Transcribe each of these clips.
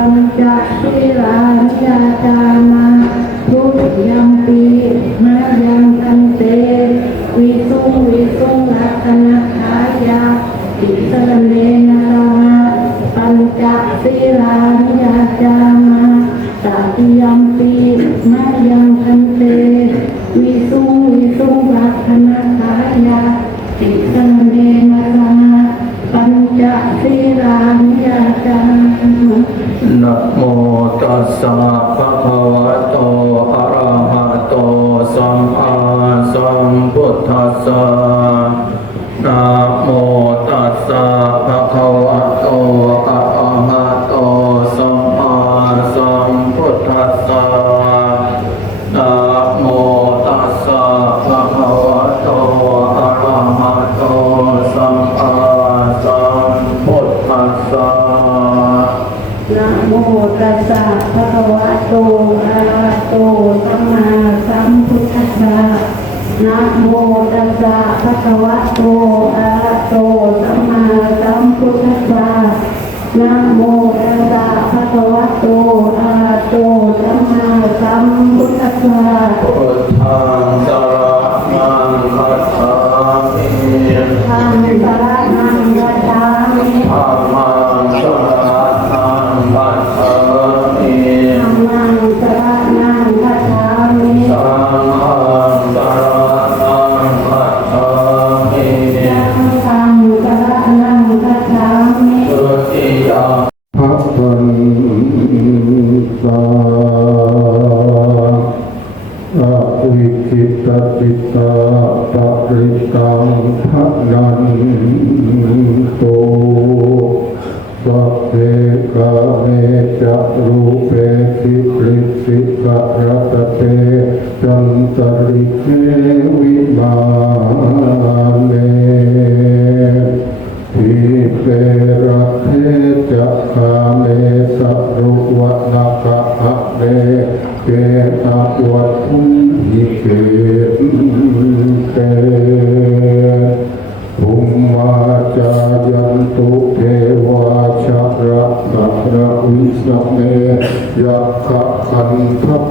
ปัญจศิลานิยตามาทุกยังปีมายังกันเตวิสุงวิสุงรัตนทายาติสรเลนะรามาปัญจศิลานิยตามาตาติยังปีมายังกันเตวิสุงวิสุงรัตนทายาติสรเลนะรามาปัญจศีลานิยตามา นะโมตัสสะ वरतते सन्तरिके विमाने धीते रथे चकाले सरुवनकहने केतवतुं हि केते उम्माचायन्तु देवाचरतत्र विष्णवे यः ตอนนี้พบ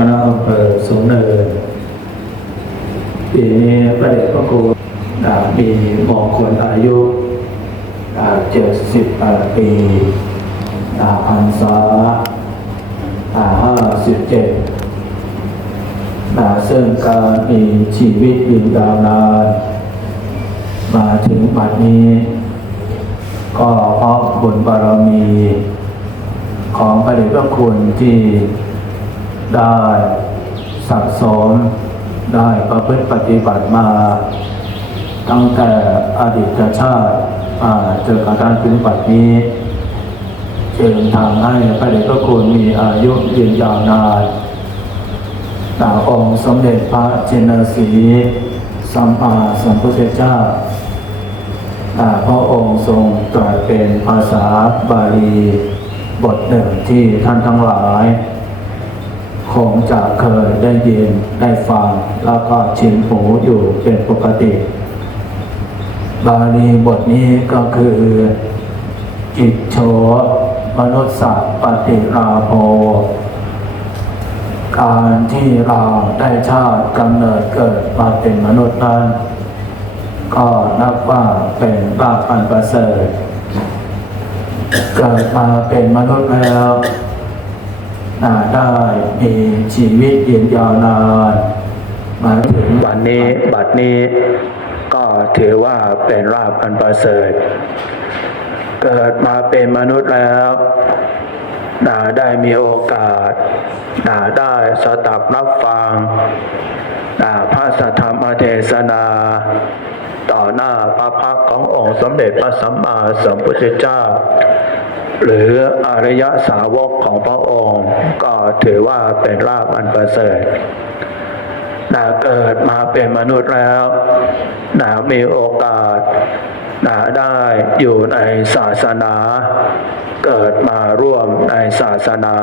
คณะอำเภอสูงเนินปีนี้พระเดชพระคุณมีมงคลอายุเจ็ดสิบปดปีพรรษาห้าสิบเจ็ดซึ่งการมีชีวิตยืนยาวนานมาถึงบัดนี้ ก็เพราะบุญบารมีของพระเดชพระคุณที่ ได้สะสมได้ประพฤติปฏิบัติมา ตั้งแต่อดีตชาติเจอกระทั่งถึงบัดนี้จึงทำให้พระเดชพระคุณมีอายุยืนยาวนานดาองค์สมเด็จพระเจนสีสัมมาสัมพุทธเจ้าอ่าพระองค์ทรงตรัสเป็นภาษาบาลี บทหนึ่งที่ท่านทั้งหลาย คงจะเคยได้ยินได้ฟัง แล้วก็ชินหูอยู่เป็นปกติ บาลีบทนี้ก็คืออิจโฉมนุสสะปฏิราโภการที่เราได้ชาติกำเนิดเกิดมาเป็นมนุษย์นั้น ก็นับว่าเป็นลาภอันประเสริฐเกิดมาเป็นมนุษย์แล้ว ได้มีชีวิตยืนยาวนานมาถึงวันนี้บัดนี้ก็ถือว่าเป็นลาภอันประเสริฐ เกิดมาเป็นมนุษย์แล้วนาได้มีโอกาสนาได้สดับรับฟังนาพระสัทธรรมเทศนา ต่อหน้าพระพักขององค์สมเด็จพระสัมมาสัมพุทธเจ้า หรืออริยสาวกของพระองค์ ก็ถือว่าเป็นลาภอันประเสริฐนาเกิดมาเป็นมนุษย์แล้วนามีโอกาสนาได้อยู่ในศาสนา เกิดมาร่วมในศาสนา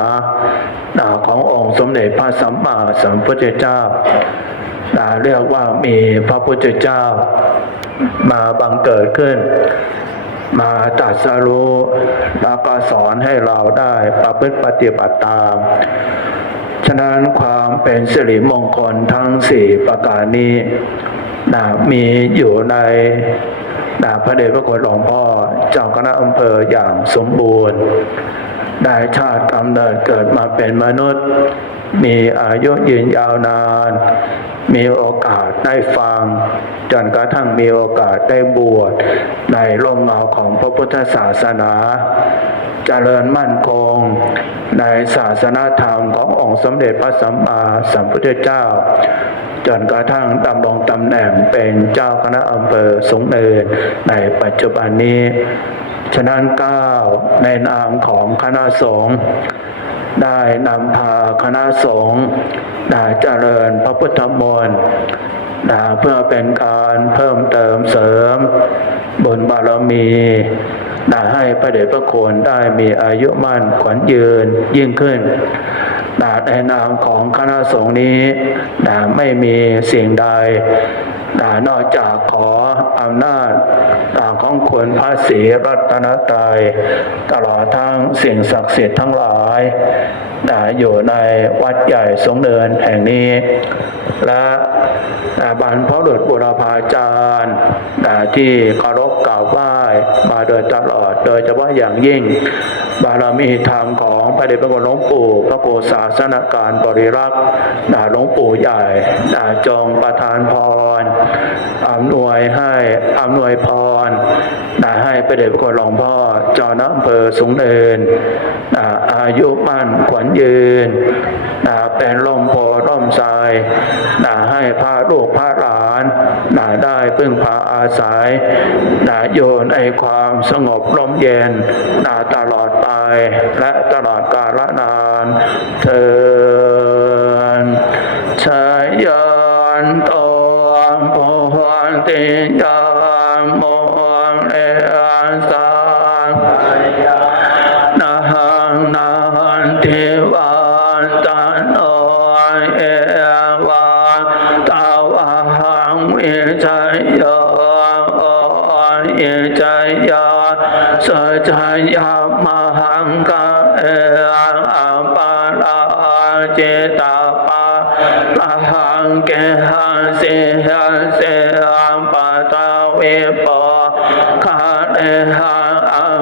นาขององค์สมเด็จพระสัมมาสัมพุทธเจ้านาเรียกว่ามีพระพุทธเจ้ามาบังเกิดขึ้น มาตัดสรู้แล้วก็สอนให้เราได้ประพฤติปฏิบัติตาม ฉะนั้นความเป็นสิริมงคลทั้งสี่ประการนี้นะมีอยู่ในนะพระเดชพระคุณหลวงพ่อเจ้าคณะอำเภออย่างสมบูรณ์ ได้ชาติกำเนิดเกิดมาเป็นมนุษย์ มีอายุยืนยาวนาน มีโอกาสได้ฟัง จนกระทั่งมีโอกาสได้บวชในร่มเงาของพระพุทธศาสนาเจริญมั่นคงในศาสนาธรรมขององค์สมเด็จพระสัมมาสัมพุทธเจ้า จนกระทั่งดำรงตำแหน่งเป็นเจ้าคณะอำเภอสูงเนินในปัจจุบันนี้ ฉะนั้นก้าวในนามของคณะสงฆ์ได้นำพาคณะสงฆ์ได้เจริญพระพุทธมนต์นะเพื่อเป็นการเพิ่มเติมเสริมบุญบารมี นะให้พระเดชพระคุณได้มีอายุมั่นขวัญยืนยิ่งขึ้นนะในนามของคณะสงฆ์นี้นะไม่มีสิ่งใดนะนอกจากขออำนาจนะของคุณพระศรีรัตนตรัยตลอดทั้งสิ่งศักดิ์สิทธิ์ทั้งหลายนะอยู่ในวัดใหญ่สงเนินแห่งนี้ และนะบรรพบุรุษบุรพาจารย์นะที่เคารพกราบไหว้มาโดยตลอดโดยเฉพาะอย่างยิ่ง บารมีธรรมของพระเดชพระคุณหลวงปู่พระโกศาสนการบริรักษ์หลวงปู่ใหญ่นะจงประทานพรอำนวยให้อำนวยพรนะให้พระเดชพระคุณหลวงพ่อจ้านะอำเภอสูงเนินนะอายุมั่นขวัญยืนนะเป็นลมโพล่มทรายนะให้พระลูกพระหลานนะได้พึ่งพาอาศัยนะอยู่ในความสงบร่มเย็นนะตลอดไปและตลอดกาลนานเทิน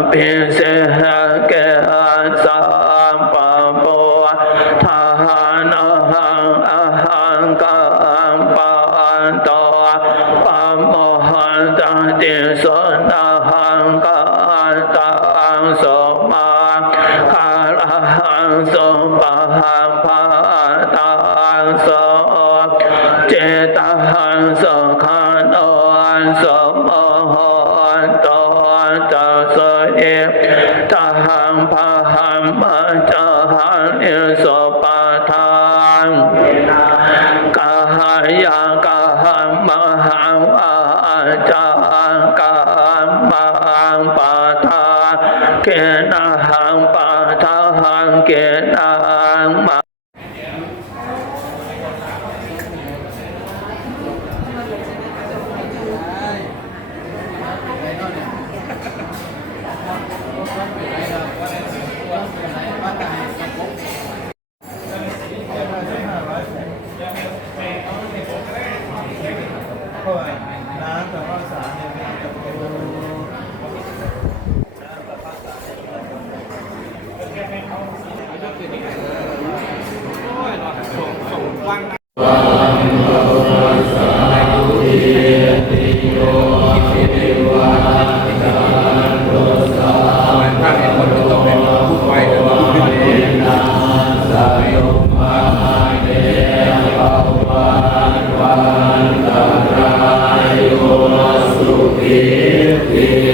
Rabbi Zehra Ge'atzah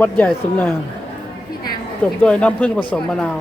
วัดใหญ่สุนนางจบด้วยน้ำผึ้งผสมมะนาว